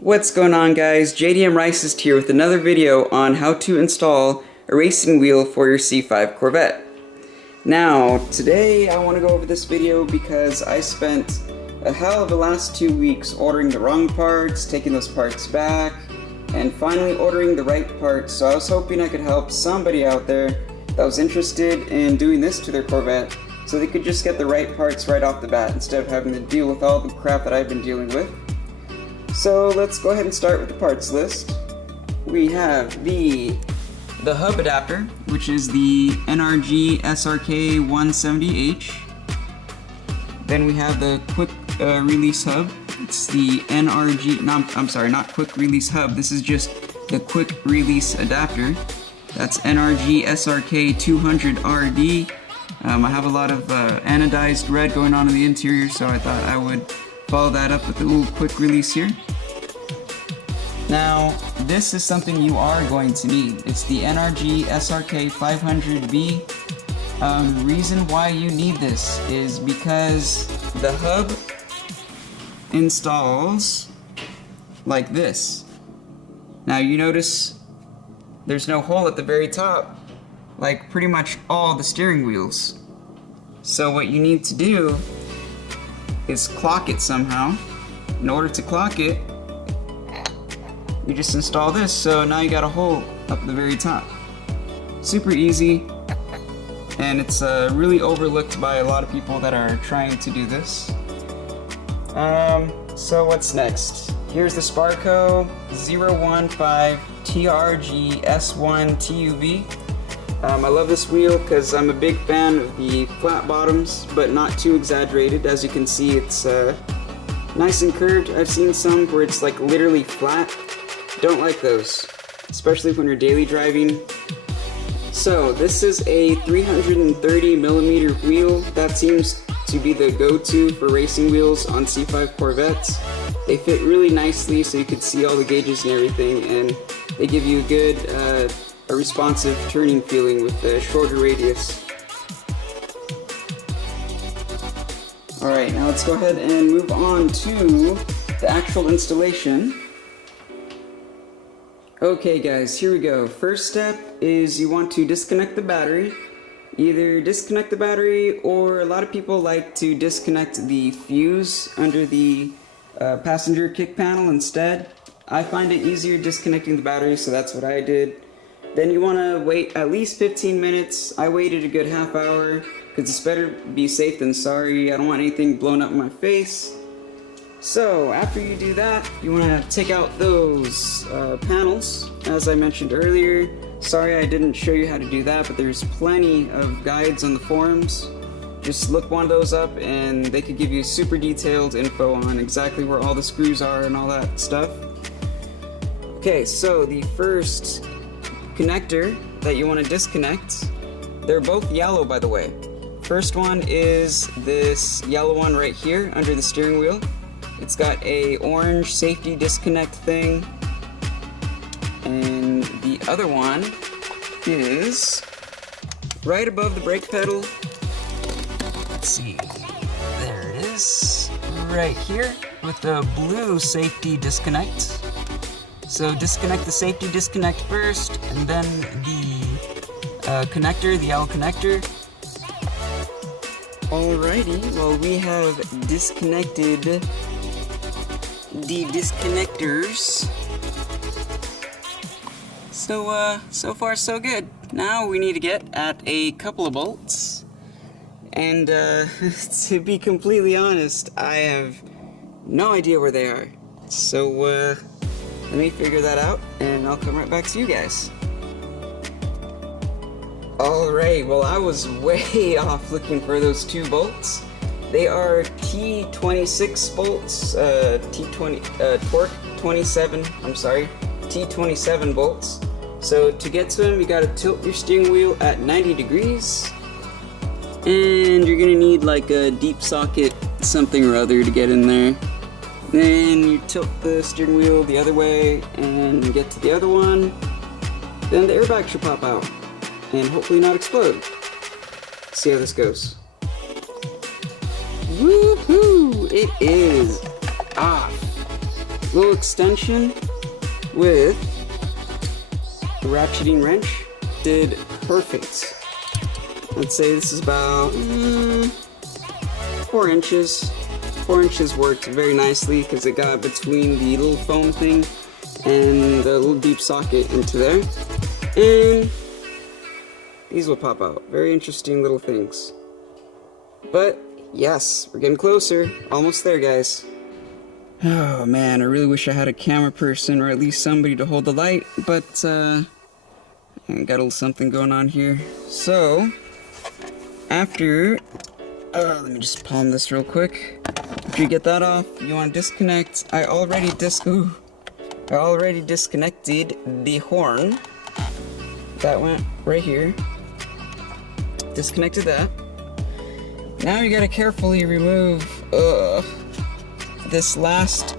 What's going on, guys? JDM Ricist here with another video on how to install a racing wheel for your C5 Corvette. Now, today I want to go over this video because I spent a hell of the last 2 weeks ordering the wrong parts, taking those parts back, and finally ordering the right parts. So I was hoping I could help somebody out there that was interested in doing this to their Corvette so they could just get the right parts right off the bat instead of having to deal with all the crap that I've been dealing with. So let's go ahead and start with the parts list. We have the hub adapter, which is the NRG SRK 170H. Then we have the quick release hub. It's the NRG, no, I'm sorry, not quick release hub. This is just the quick release adapter. That's NRG SRK 200RD. I have a lot of anodized red going on in the interior, so I thought I would follow that up with a little quick release here. Now, this is something you are going to need. It's the NRG SRK 500B. Reason why you need this is because the hub installs like this. Now you notice there's no hole at the very top, like pretty much all the steering wheels. So what you need to do is clock it somehow. In order to clock it, you just install this, so now you got a hole up the very top. Super easy, and it's really overlooked by a lot of people that are trying to do this. So what's next? Here's the Sparco 015 TRG S1 TUV. I love this wheel because I'm a big fan of the flat bottoms, but not too exaggerated. As you can see, it's nice and curved. I've seen some where it's like literally flat. Don't like those, especially when you're daily driving. So this is a 330mm wheel. That seems to be the go-to for racing wheels on C5 Corvettes. They fit really nicely so you can see all the gauges and everything, and they give you a good a responsive turning feeling with the shorter radius. Alright, now let's go ahead and move on to the actual installation. Okay guys, here we go. First step is you want to disconnect the battery. Either disconnect the battery, or a lot of people like to disconnect the fuse under the passenger kick panel instead. I find it easier disconnecting the battery, so that's what I did. Then you want to wait at least 15 minutes. I waited a good half hour because it's better be safe than sorry. I don't want anything blown up in my face. So after you do that, you want to take out those panels, as I mentioned earlier. Sorry I didn't show you how to do that, but there's plenty of guides on the forums. Just look one of those up and they could give you super detailed info on exactly where all the screws are and all that stuff. Okay, so the first connector that you want to disconnect, they're both yellow, by the way. First one is this yellow one right here under the steering wheel. It's got a orange safety disconnect thing, and the other one is right above the brake pedal. Let's see, there it is, right here with the blue safety disconnect. So disconnect the safety disconnect first, and then the connector, the L connector. Alrighty, well, we have disconnected the disconnectors. So far so good. Now we need to get at a couple of bolts, and to be completely honest, I have no idea where they are. So let me figure that out, and I'll come right back to you guys. Alright, well, I was way off looking for those two bolts. They are T26 bolts, torque 27, T27 bolts. So to get to them, you gotta tilt your steering wheel at 90 degrees. And you're gonna need like a deep socket something or other to get in there. Then you tilt the steering wheel the other way and get to the other one. Then the airbag should pop out and hopefully not explode. See how this goes. Woohoo! It is off. little extension with the ratcheting wrench did perfect. Let's say this is about 4 inches. 4 inches worked very nicely because it got between the little foam thing and the little deep socket into there. And these will pop out. Very interesting little things. But yes, we're getting closer. Almost there, guys. Oh man, I really wish I had a camera person or at least somebody to hold the light, but I got a little something going on here. So, after, let me just palm this real quick. After you get that off, you want to disconnect. I already disconnected the horn. That went right here. Disconnected that. Now you gotta carefully remove this last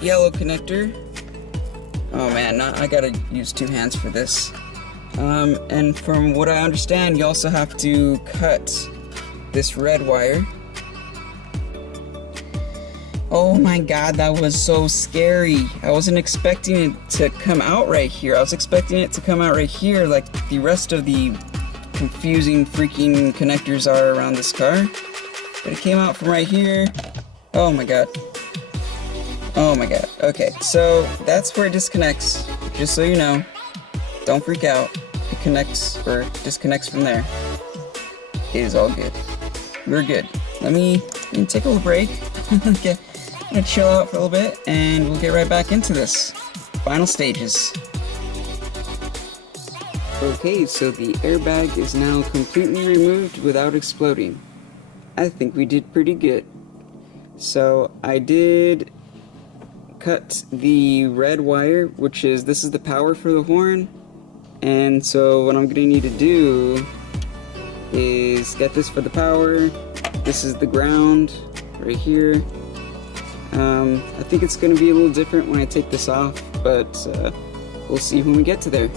yellow connector. Oh man, I gotta use 2 hands for this. And from what I understand, you also have to cut this red wire. Oh my god, that was so scary. I wasn't expecting it to come out right here. I was expecting it to come out right here like the rest of the confusing freaking connectors are around this car. But it came out from right here. Oh my god. Oh my god. Okay, so that's where it disconnects. Just so you know. Don't freak out. It connects or disconnects from there. It is all good. We're good. Let me take a little break. Okay. I'm gonna chill out for a little bit and we'll get right back into this. Final stages. Okay, so the airbag is now completely removed without exploding. I think we did pretty good. So I did cut the red wire, which is, this is the power for the horn. And so what I'm gonna need to do is get this for the power. This is the ground right here. I think it's going to be a little different when I take this off, but we'll see when we get to there.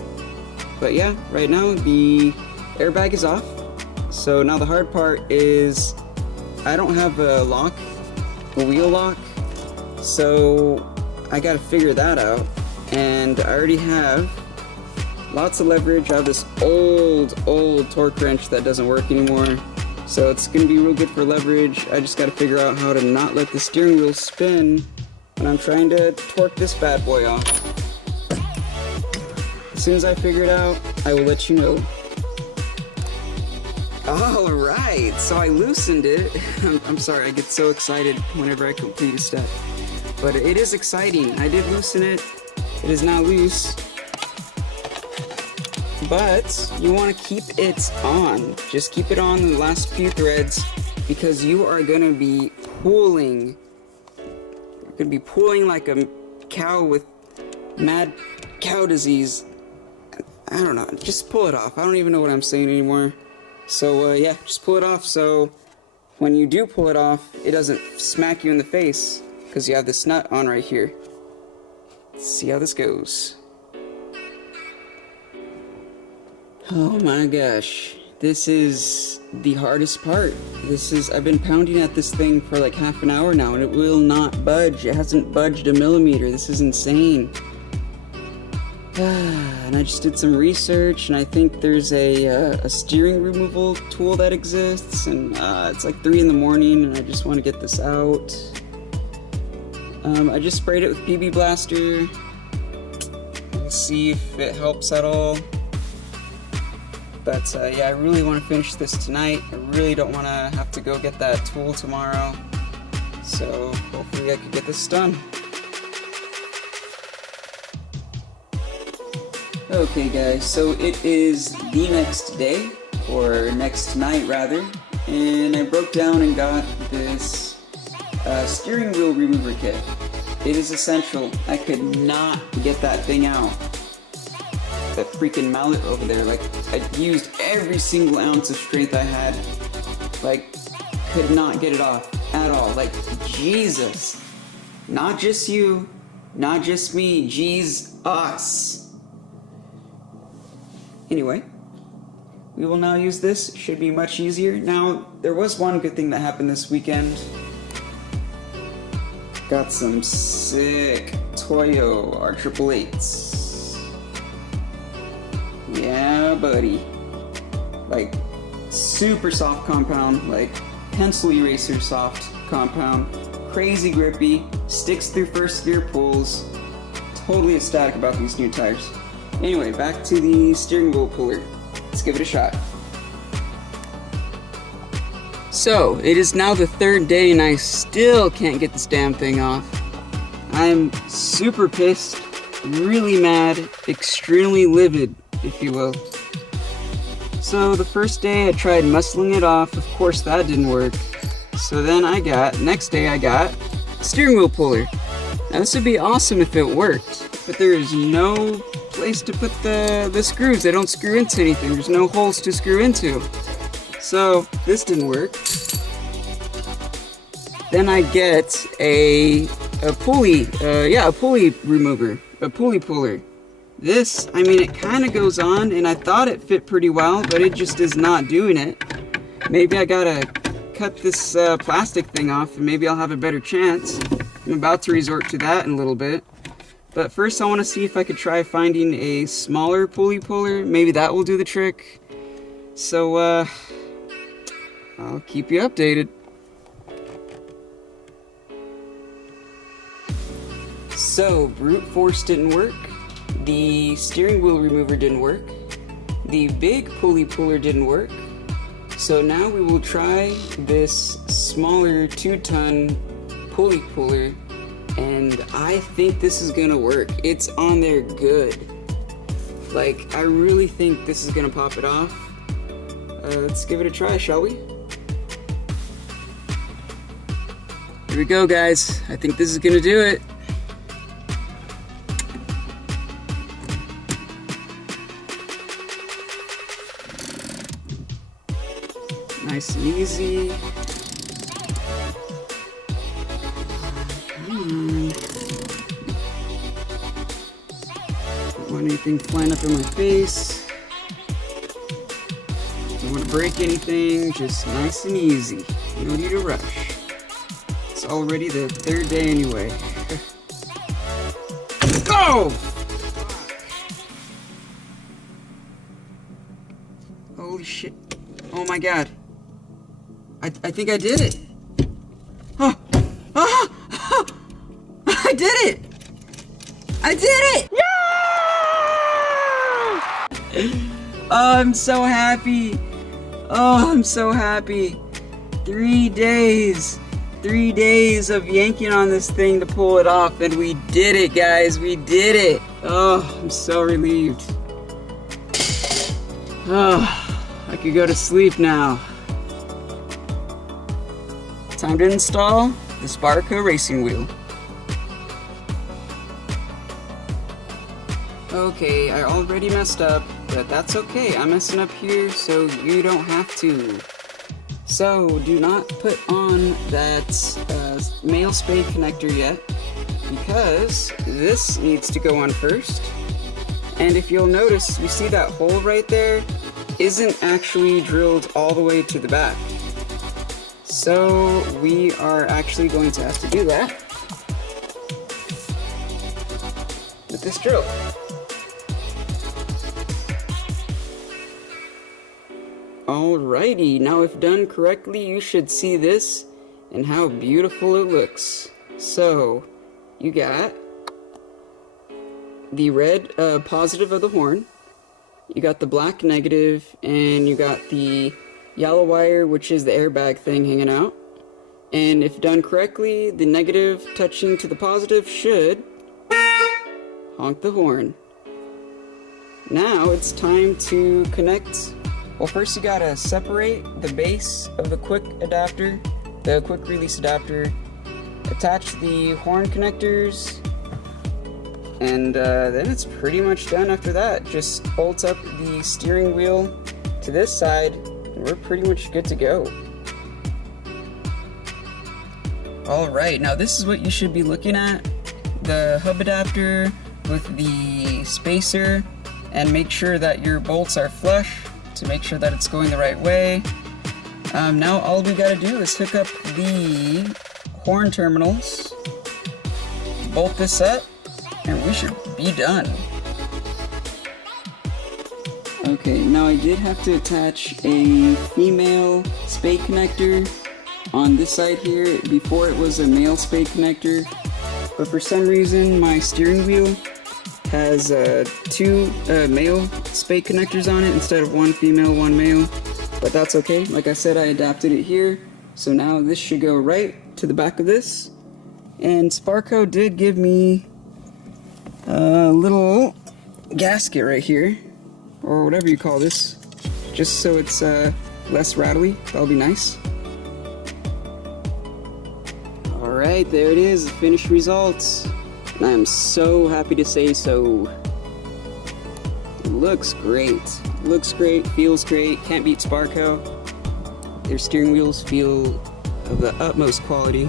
But yeah, right now the airbag is off. So now the hard part is I don't have a wheel lock, so I got to figure that out. And I already have lots of leverage. I have this old torque wrench that doesn't work anymore. So it's going to be real good for leverage. I just got to figure out how to not let the steering wheel spin when I'm trying to torque this bad boy off. As soon as I figure it out, I will let you know. Alright, so I loosened it. I'm sorry, I get so excited whenever I complete a step. But it is exciting. I did loosen it. It is now loose. But you want to keep it on. Just keep it on the last few threads because you are going to be pulling. You're going to be pulling like a cow with mad cow disease. I don't know. Just pull it off. I don't even know what I'm saying anymore. So yeah, just pull it off so when you do pull it off, it doesn't smack you in the face because you have this nut on right here. Let's see how this goes. Oh my gosh, this is the hardest part. I've been pounding at this thing for like half an hour now and it will not budge. It hasn't budged a millimeter. This is insane. And I just did some research and I think there's a steering removal tool that exists and it's like 3 in the morning and I just want to get this out. I just sprayed it with PB Blaster. We'll see if it helps at all. But yeah, I really want to finish this tonight. I really don't want to have to go get that tool tomorrow. So hopefully I can get this done. Okay guys, so it is the next day, or next night rather, and I broke down and got this steering wheel remover kit. It is essential. I could not get that thing out. That freaking mallet over there, like I used every single ounce of strength I had, like could not get it off at all. Like Jesus, not just you, not just me, jeez us. Anyway, we will now use this. It should be much easier. Now, there was one good thing that happened this weekend. Got some sick Toyo R888s. Yeah, buddy. Like, super soft compound, like pencil eraser soft compound. Crazy grippy, sticks through first gear pulls. Totally ecstatic about these new tires. Anyway, back to the steering wheel puller. Let's give it a shot. So, it is now the third day and I still can't get this damn thing off. I'm super pissed, really mad, extremely livid, if you will. So the first day I tried muscling it off, of course that didn't work. So then next day I got steering wheel puller. Now this would be awesome if it worked, but there is no place to put the screws. They don't screw into anything, there's no holes to screw into. So this didn't work. Then I get a pulley, a pulley remover, a pulley puller. This, I mean, it kind of goes on, and I thought it fit pretty well, but it just is not doing it. Maybe I gotta cut this plastic thing off, and maybe I'll have a better chance. I'm about to resort to that in a little bit. But first I want to see if I could try finding a smaller pulley puller. Maybe that will do the trick. So, I'll keep you updated. So, brute force didn't work. The steering wheel remover didn't work. The big pulley puller didn't work. So now we will try this smaller 2-ton pulley puller, and I think this is gonna work. It's on there good. Like, I really think this is gonna pop it off. Let's give it a try, shall we? Here we go, guys. I think this is gonna do it. Nice and easy. Come on. Don't want anything flying up in my face. Don't want to break anything, just nice and easy. No need to rush. It's already the third day anyway. Go! Holy shit. Oh my god. I think I did it. Oh, I did it. I did it. Yeah! Oh, I'm so happy. Oh, I'm so happy. 3 days. 3 days of yanking on this thing to pull it off, and we did it, guys. We did it. Oh, I'm so relieved. Oh, I could go to sleep now. Time to install the Sparco racing wheel. Okay, I already messed up, but that's okay. I'm messing up here so you don't have to. So, do not put on that male spade connector yet, because this needs to go on first. And if you'll notice, you see that hole right there isn't actually drilled all the way to the back. So we are actually going to have to do that with this drill. Alrighty, now if done correctly, you should see this and how beautiful it looks. So, you got the red positive of the horn, you got the black negative, and you got the yellow wire, which is the airbag thing hanging out. And if done correctly, the negative touching to the positive should honk the horn. Now it's time to connect. Well, first you gotta separate the base of the quick adapter, the quick release adapter, attach the horn connectors, and then it's pretty much done after that. Just bolt up the steering wheel to this side, and we're pretty much good to go. Alright, now this is what you should be looking at. The hub adapter with the spacer, and make sure that your bolts are flush to make sure that it's going the right way. Now all we gotta do is hook up the horn terminals bolt this set, and we should be done. Okay, now I did have to attach a female spade connector on this side here. Before it was a male spade connector, but for some reason my steering wheel has two male spade connectors on it instead of one female, one male. But that's okay. Like I said, I adapted it here. So now this should go right to the back of this. And Sparco did give me a little gasket right here, or whatever you call this, just so it's less rattly. That'll be nice. Alright, there it is, the finished results. And I am so happy to say so. It looks great. Looks great, feels great, can't beat Sparco. Their steering wheels feel of the utmost quality.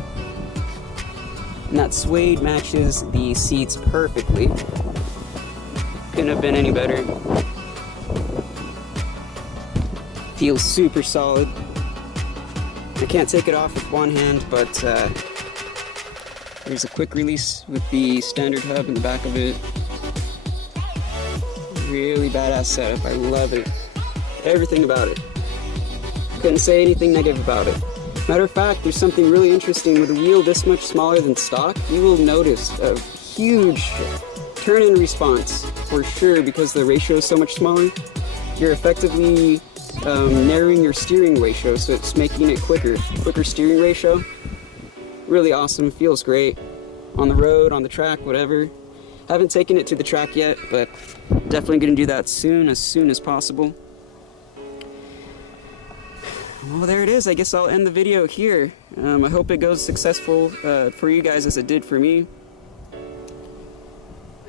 And that suede matches the seats perfectly. Couldn't have been any better. Feels super solid. I can't take it off with one hand, but there's a quick release with the standard hub in the back of it. Really badass setup. I love it. Everything about it. Couldn't say anything negative about it. Matter of fact, there's something really interesting. With a wheel this much smaller than stock, you will notice a huge turn-in response for sure, because the ratio is so much smaller. You're effectively narrowing your steering ratio, so it's making it quicker steering ratio. Really awesome, feels great on the road, on the track, whatever. Haven't taken it to the track yet, but definitely gonna do that as soon as possible. Well, there it is. I guess I'll end the video here. I hope it goes successful for you guys as it did for me.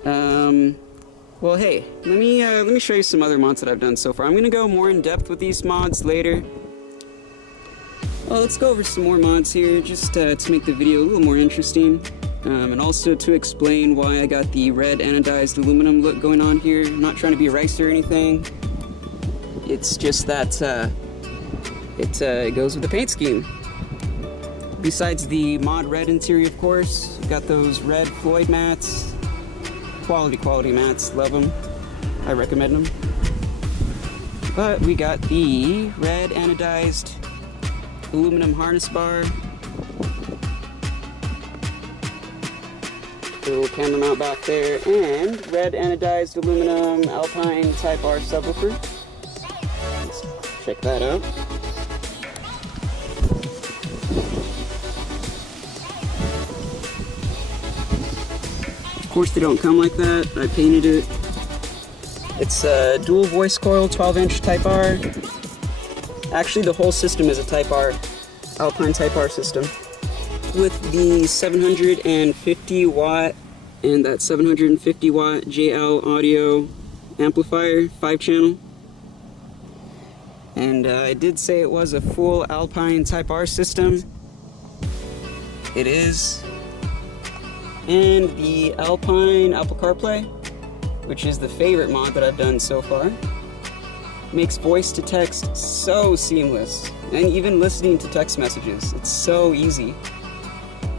Well, hey, let me show you some other mods that I've done so far. I'm gonna go more in depth with these mods later. Well, let's go over some more mods here, just to make the video a little more interesting. And also to explain why I got the red anodized aluminum look going on here. I'm not trying to be a racer or anything. It's just that it goes with the paint scheme. Besides the mod red interior, of course, we've got those red Floyd mats. Quality mats, love them. I recommend them. But we got the red anodized aluminum harness bar. Little camera mount back there, and red anodized aluminum Alpine Type R subwoofer. Let's check that out. Of course they don't come like that. I painted it. It's a dual voice coil 12-inch Type R. Actually, the whole system is a Type R, Alpine Type R system, with the 750 watt and that 750 watt JL audio amplifier, 5-channel. And I did say it was a full Alpine Type R system. It is. And the Alpine Apple CarPlay, which is the favorite mod that I've done so far, makes voice to text so seamless. And even listening to text messages, it's so easy.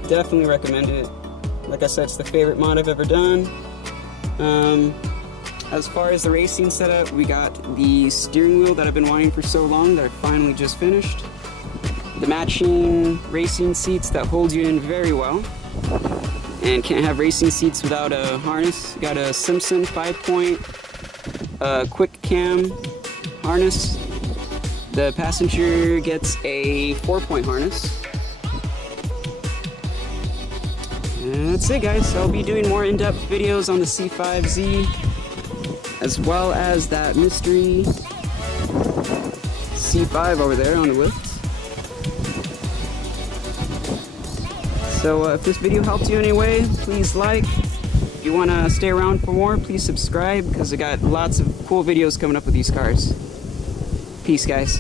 Definitely recommend it. Like I said, it's the favorite mod I've ever done. As far as the racing setup, we got the steering wheel that I've been wanting for so long that I finally just finished. The matching racing seats that hold you in very well. And can't have racing seats without a harness. Got a Simpson 5-point quick cam harness. The passenger gets a 4-point harness. And that's it, guys. I'll be doing more in-depth videos on the C5Z, as well as that mystery C5 over there on the lift. So if this video helped you in any way, please like. If you want to stay around for more, please subscribe, because I got lots of cool videos coming up with these cars. Peace, guys.